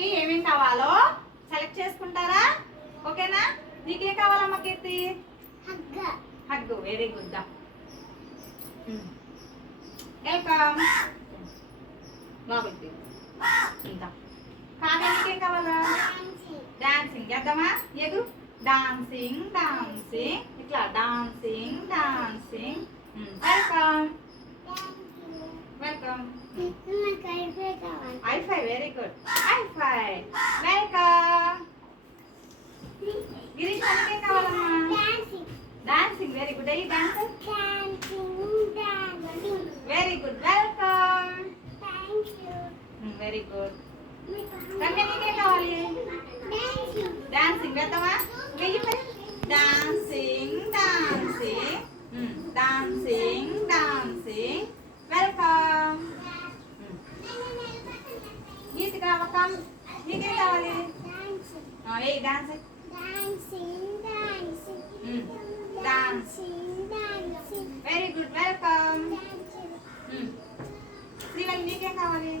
కి ఏమేం కావాలో సెలెక్ట్ చేసుకుంటారా? ఓకేనా? నీకేం కావాలమ్మా Keerthi? Hug. Very good. Welcome. లోపలికి ఇంకా కావ్య నీకేం కావాలా? డాన్సింగ్ చేద్దామా? ఎగురు. Dancing dancing. ఇట్లా dancing dancing. Welcome. Welcome. High five. Very good. High five. Welcome. Girish నీకేం కావాలమ్మా? డాన్సింగ్. Very good. అయ్యి dancer. Very good. Welcome. Very good. Ramya నీకేం కావాలి? డాన్సింగ్ చేద్దామా? వెయ్యి మరి. Dancing dancing. Dancing dancing. Welcome. Geethika welcome. నీకేం కావాలి? వెయ్యి dance. Dance. Very good. Welcome. Srivalli నీకేం కావాలి?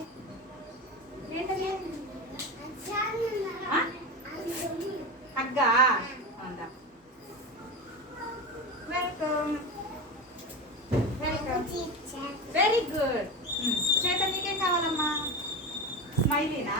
ఏంటది? హగ్గా. వెల్కమ్. వెల్కమ్. Very good. చేత నీకేం కావాలమ్మా? స్మైలీనా?